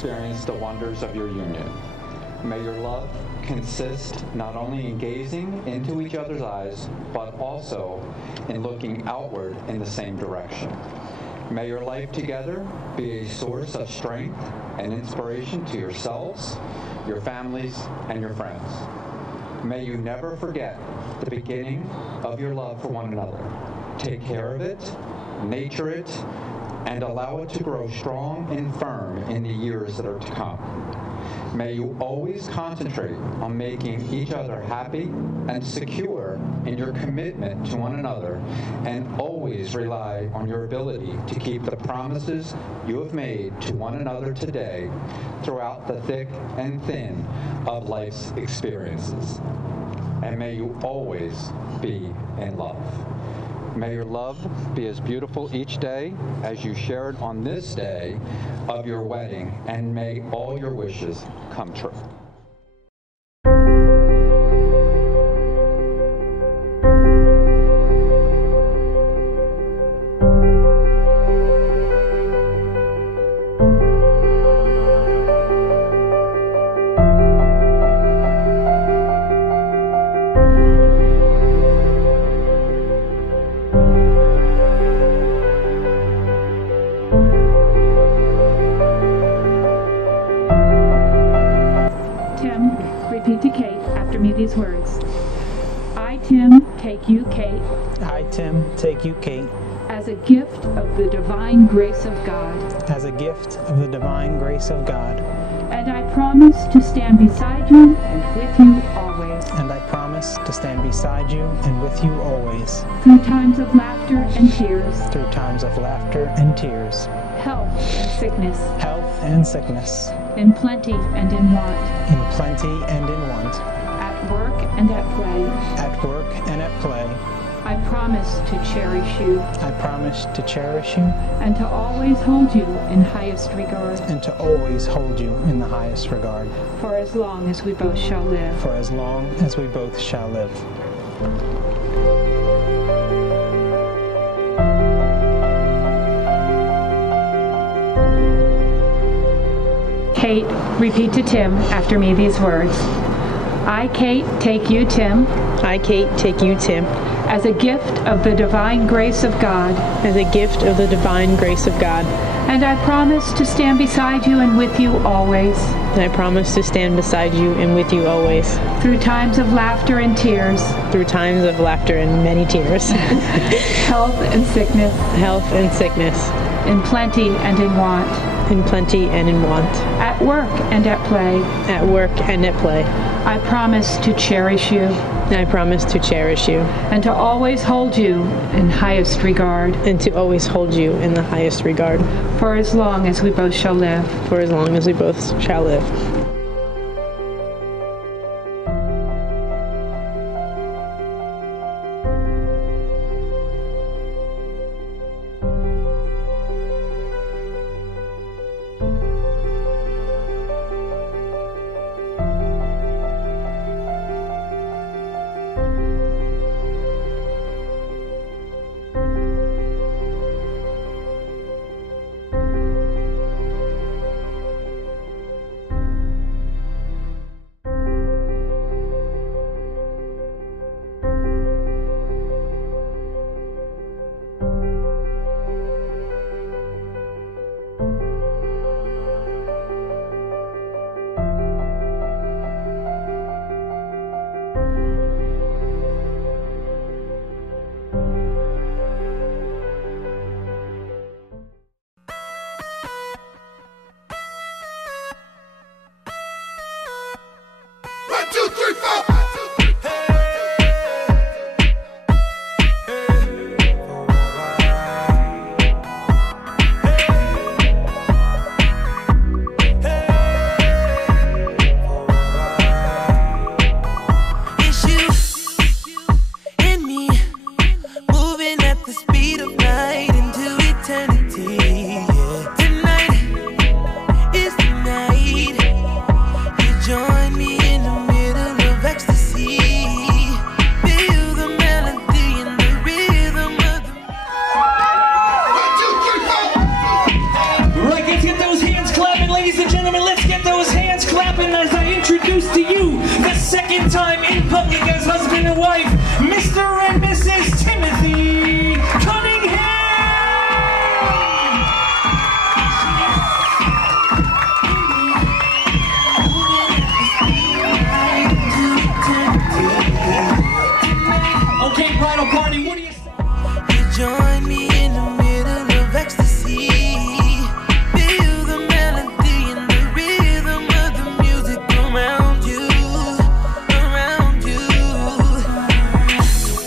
experience the wonders of your union. May your love consist not only in gazing into each other's eyes, but also in looking outward in the same direction. May your life together be a source of strength and inspiration to yourselves, your families, and your friends. May you never forget the beginning of your love for one another. Take care of it, nurture it, and allow it to grow strong and firm in the years that are to come. May you always concentrate on making each other happy and secure in your commitment to one another, and always rely on your ability to keep the promises you have made to one another today throughout the thick and thin of life's experiences. And may you always be in love. May your love be as beautiful each day as you shared on this day of your wedding, and may all your wishes come true. Repeat to Kate after me these words. I, Tim, take you, Kate. I, Tim, take you, Kate. As a gift of the divine grace of God. As a gift of the divine grace of God. And I promise to stand beside you and with you always. And I promise to stand beside you and with you always. Through times of laughter and tears. Through times of laughter and tears. Health and sickness. Health and sickness. In plenty and in want. In plenty and in want. At work and at play. At work and at play. I promise to cherish you. I promise to cherish you. And to always hold you in highest regard. And to always hold you in the highest regard. For as long as we both shall live. For as long as we both shall live. Kate, repeat to Tim after me these words. I, Kate, take you, Tim. I, Kate, take you, Tim. As a gift of the divine grace of God. As a gift of the divine grace of God. And I promise to stand beside you and with you always. And I promise to stand beside you and with you always. Through times of laughter and tears. Through times of laughter and many tears. Health and sickness. Health and sickness. In plenty and in want. In plenty and in want. At work and at play. At work and at play. I promise to cherish you. I promise to cherish you. And to always hold you in highest regard. And to always hold you in the highest regard. For as long as we both shall live. For as long as we both shall live. and wife, Mr. and Mrs. Timothy Cunningham! Okay, bridal party, what do you say? You join me in the middle of ecstasy. Feel the melody and the rhythm of the music around you, around you.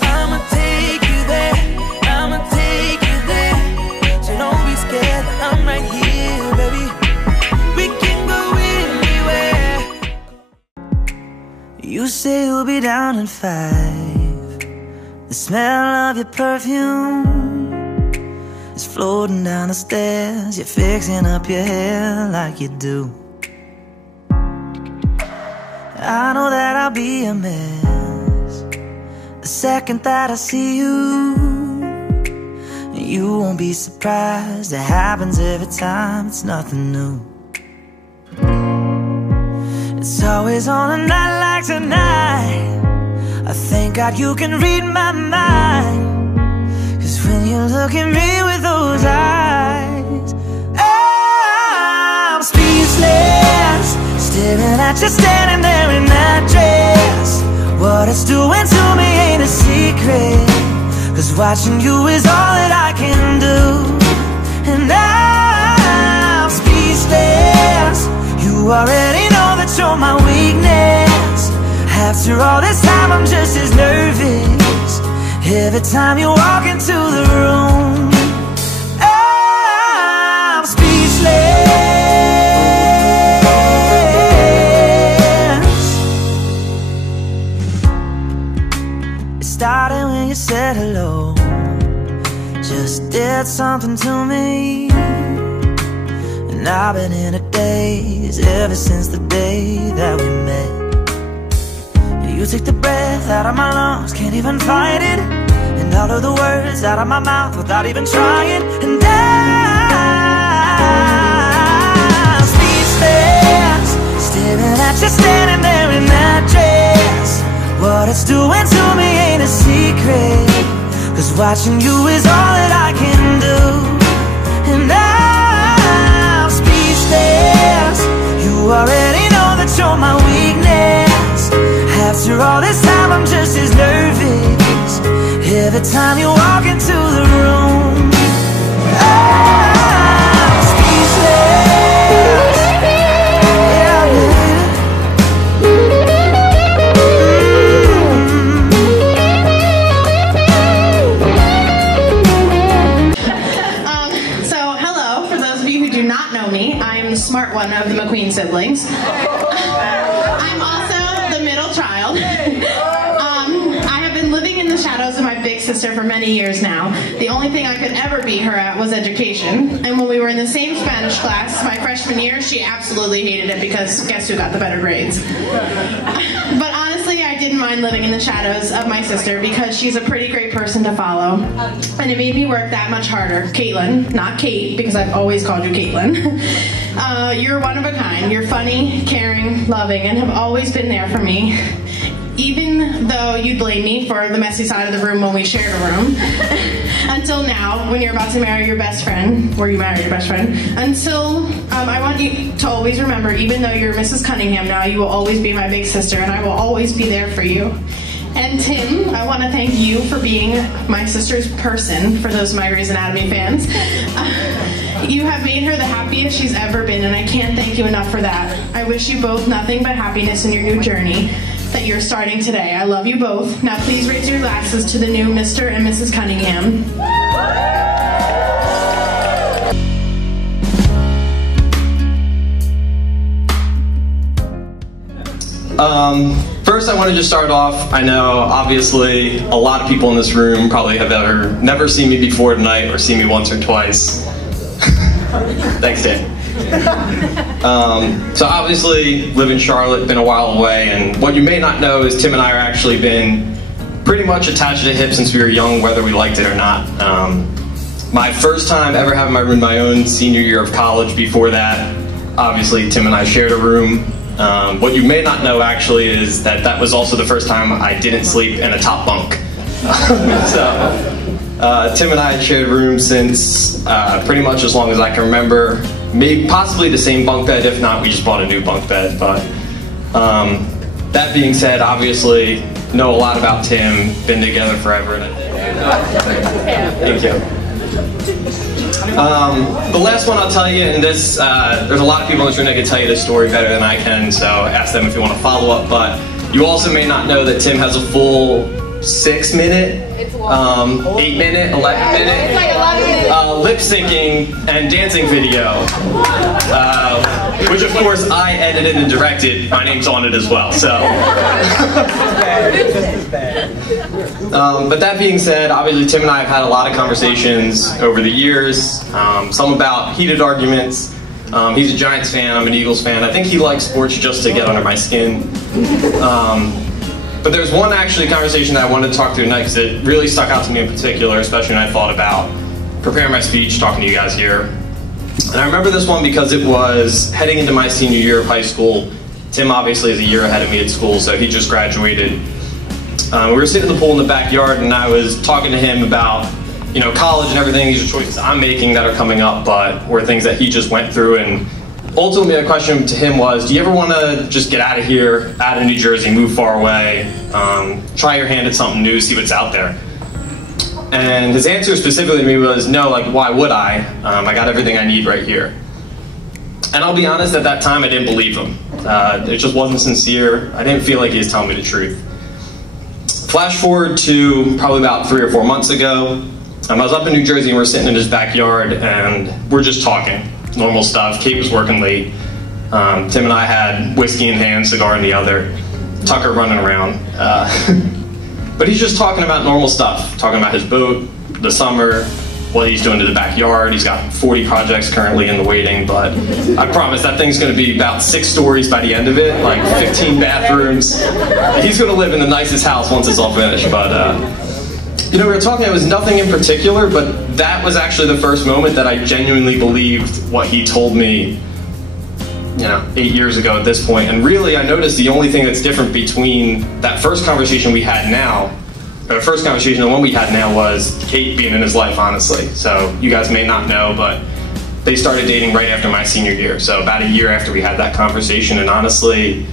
I'ma take you there, I'ma take you there. So don't be scared, I'm right here, baby. We can go anywhere. You say you'll be down in 5. The smell of your perfume is floating down the stairs. You're fixing up your hair like you do. I know that I'll be a mess the second that I see you. You won't be surprised, it happens every time, it's nothing new. It's always on a night like tonight. I thank God you can read my mind, 'cause when you look at me with those eyes, I'm speechless, staring at you standing there in that dress. What it's doing to me ain't a secret, 'cause watching you is all that I can do. And I'm speechless, you already know that you're my weakness. After all this time I'm just as nervous every time you walk into the room. I'm speechless. It started when you said hello, just did something to me. And I've been in a daze ever since the day that we met. You take the breath out of my lungs, can't even fight it, and all of the words out of my mouth without even trying. And I'm speechless, staring at you standing there in that dress. What it's doing to me ain't a secret, 'cause watching you is all that I can do. And I'm speechless, you already know that you're my weakness. After all this time I'm just as nervous every time you walk into the room. I'm speechless. Yeah, So hello, for those of you who do not know me, I'm the smart one of the McQueen siblings. I'm also the middle child. I have been living in the shadows of my big sister for many years now. The only thing I could ever beat her at was education. And when we were in the same Spanish class my freshman year, she absolutely hated it because guess who got the better grades? But honestly, I didn't mind living in the shadows of my sister because she's a pretty great person to follow. And it made me work that much harder. Caitlin, not Kate, because I've always called you Caitlin. You're one of a kind. You're funny, caring, loving, and have always been there for me. Even though you blame me for the messy side of the room when we shared a room. Until now, when you're about to marry your best friend, or you married your best friend. Until, I want you to always remember, even though you're Mrs. Cunningham now, you will always be my big sister, and I will always be there for you. And Tim, I want to thank you for being my sister's person, for those of my Grey's Anatomy fans. You have made her the happiest she's ever been, and I can't thank you enough for that. I wish you both nothing but happiness in your new journey that you're starting today. I love you both. Now please raise your glasses to the new Mr. and Mrs. Cunningham. First I want to just start off, I know obviously a lot of people in this room probably have never seen me before tonight or seen me once or twice. Thanks, Dan. So obviously live in Charlotte, been a while away, and what you may not know is Tim and I are actually been pretty much attached at the hip since we were young, whether we liked it or not. My first time ever having my room my own, senior year of college. Before that, obviously Tim and I shared a room. What you may not know actually is that that was also the first time I didn't sleep in a top bunk. Tim and I had shared rooms since pretty much as long as I can remember. Maybe possibly the same bunk bed, if not we just bought a new bunk bed. But that being said, obviously know a lot about Tim, been together forever. Thank you. The last one I'll tell you, and this, there's a lot of people in this room that can tell you this story better than I can, so ask them if you want to follow up, but you also may not know that Tim has a full 6-minute, 8-minute, 11-minute lip syncing and dancing video, which of course I edited and directed. My name's on it as well, so. But that being said, obviously Tim and I have had a lot of conversations over the years, some about heated arguments. He's a Giants fan, I'm an Eagles fan. I think he likes sports just to get under my skin. But there's one actually conversation that I wanted to talk through tonight because it really stuck out to me in particular, especially when I thought about preparing my speech, talking to you guys here. And I remember this one because it was heading into my senior year of high school. Tim obviously is a year ahead of me at school, so he just graduated. We were sitting in the pool in the backyard and I was talking to him about, you know, college and everything. These are choices I'm making that are coming up, but were things that he just went through. And ultimately, the question to him was, do you ever want to just get out of here, out of New Jersey, move far away, try your hand at something new, see what's out there? And his answer specifically to me was, no, like, why would I? I got everything I need right here. And I'll be honest, at that time, I didn't believe him. It just wasn't sincere. I didn't feel like he was telling me the truth. Flash forward to probably about 3 or 4 months ago. I was up in New Jersey and we're sitting in his backyard and we're just talking. Normal stuff. Kate was working late. Tim and I had whiskey in hand, cigar in the other. Tucker running around. But he's just talking about normal stuff. Talking about his boat, the summer, what he's doing to the backyard. He's got 40 projects currently in the waiting, but I promise that thing's going to be about 6 stories by the end of it, like 15 bathrooms. He's going to live in the nicest house once it's all finished. But you know, we were talking, it was nothing in particular, but that was actually the first moment that I genuinely believed what he told me, you know, 8 years ago at this point. And really, I noticed the only thing that's different between that first conversation we had now, or the first conversation and the one we had now, was Kate being in his life, honestly. So you guys may not know, but they started dating right after my senior year. So about a year after we had that conversation, and honestly,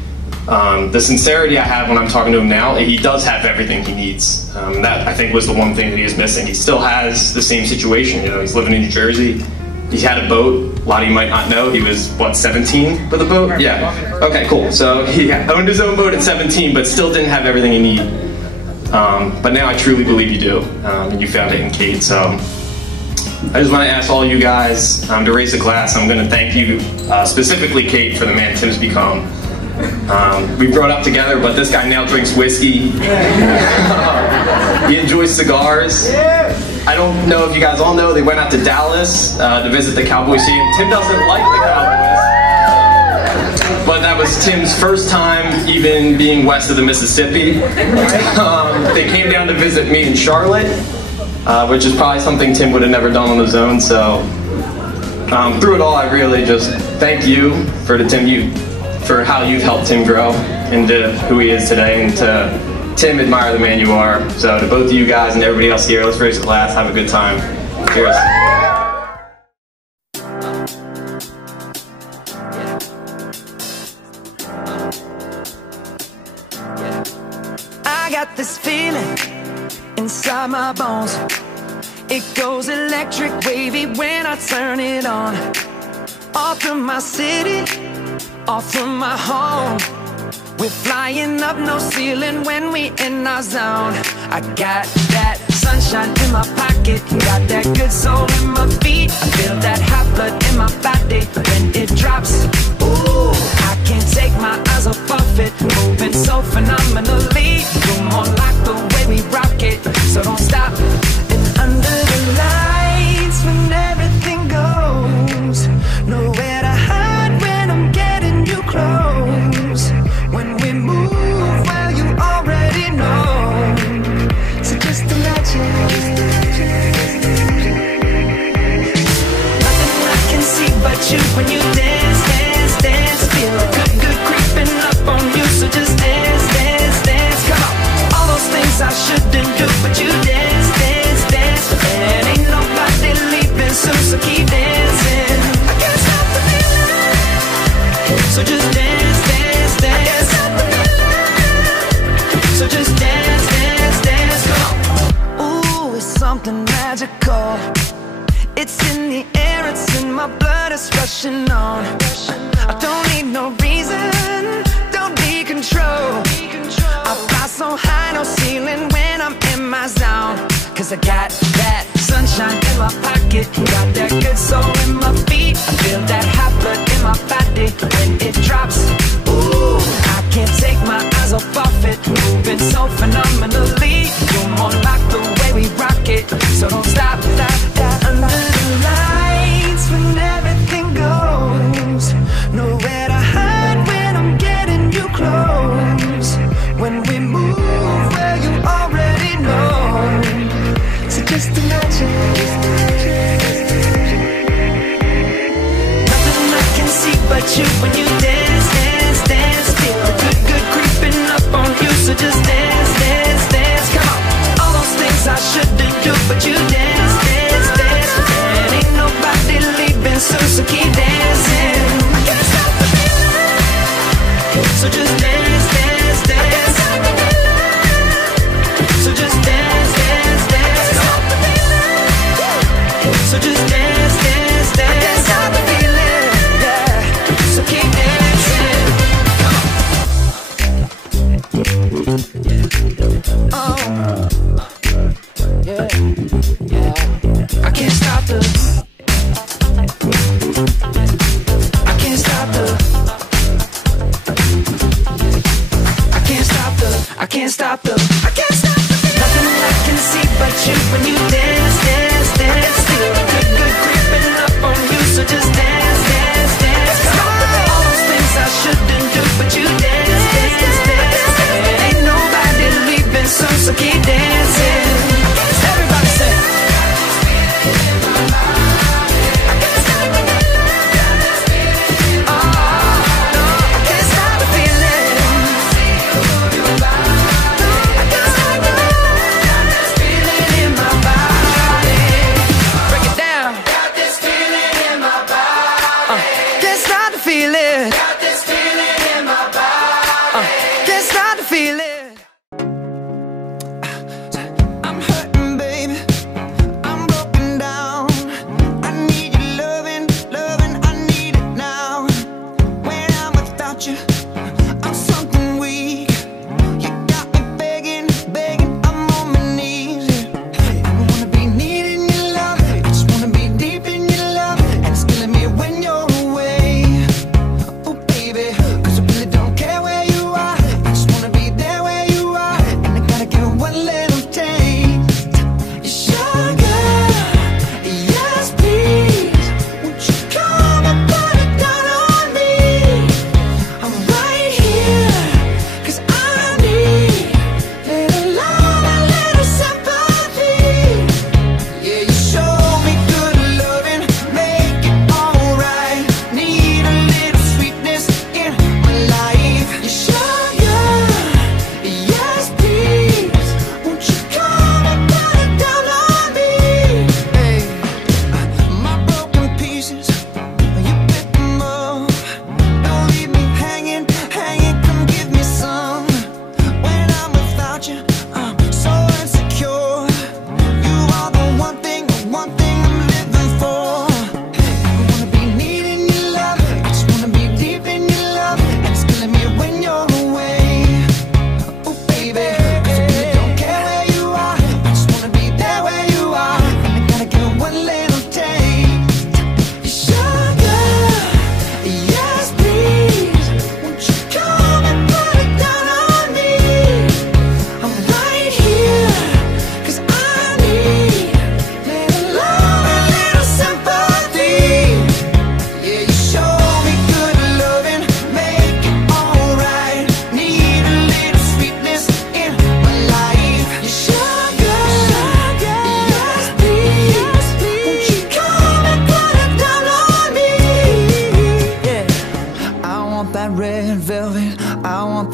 the sincerity I have when I'm talking to him now, he does have everything he needs. That, I think, was the one thing that he was missing. He still has the same situation. You know, he's living in New Jersey. He had a boat. A lot of you might not know. He was, what, 17 with a boat? Yeah. Okay, cool. So he owned his own boat at 17, but still didn't have everything he needed. But now I truly believe you do, and you found it in Kate. So I just want to ask all you guys to raise a glass. I'm going to thank you, specifically Kate, for the man Tim's become. We've grown up together, but this guy now drinks whiskey. He enjoys cigars. I don't know if you guys all know, they went out to Dallas to visit the Cowboys team. Tim doesn't like the Cowboys, but that was Tim's first time even being west of the Mississippi. They came down to visit me in Charlotte, which is probably something Tim would have never done on his own. So through it all, I really just thank you for for how you've helped Tim grow into who he is today, and to Tim, admire the man you are. So to both of you guys and everybody else here, let's raise a glass, have a good time. Cheers. I got this feeling inside my bones. It goes electric wavy when I turn it on. Off from my city, off from my home. We're flying up, no ceiling when we in our zone. I got that sunshine in my pocket, got that good soul in my feet. I feel that hot blood in my body when it drops. Ooh, I can't take my eyes off of it, moving so phenomenally. You're more like the way we rock it, so don't stop. And under the lights, when everything goes, nowhere to hide when I'm getting you close. When we move, well, you already know. So just imagine. Nothing I can see but you when you dance, dance, dance. Feel a good, good creep magical. It's in the air, it's in my blood, it's rushing on. I don't need no reason, don't need control. I fly so high, no ceiling when I'm in my zone. Cause I got that sunshine in my pocket, got that good soul in my feet. I feel that hot blood in my body when it drops. Ooh, I can't take my eyes off of it, moving so phenomenally. You're more like the way we rock it, so don't stop, stop, stop. Under the lights when everything goes, nowhere to hide when I'm getting you close. When we move where you already know, so just imagine. Nothing I can see but you when you dance, dance, dance. Feel the good, good creeping up on you, so just dance, dance, dance. Come on, all those things I shouldn't do, but you dance, dance, dance. And ain't nobody leaving soon, so keep dancing. I can't stop the feeling, so just dance, dance, dance. So just dance, dance, dance. Stop the feeling. So just dance, dance, dance. I can't stop the feeling, yeah. So keep dancing. Oh, yeah, yeah. I can't stop the. I can't stop the. I can't stop the. I can't stop the. I can't stop the. Nothing I can see but you when you dance, dance, dance. Feel the good, good creeping up on you, so just dance, dance, dance. Come on, all those things I shouldn't do, but you dance, dance, dance. And ain't nobody leaving soon, so keep dancing. Everybody say.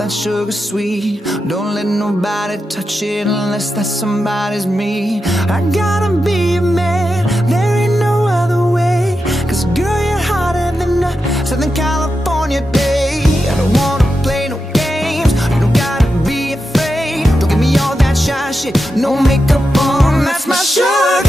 Sugar sweet, don't let nobody touch it unless that somebody's me. I gotta be a man, there ain't no other way. Cause girl, you're hotter than a Southern California day. I don't wanna play no games, you don't gotta be afraid. Don't give me all that shy shit, no makeup on, that's my sugar.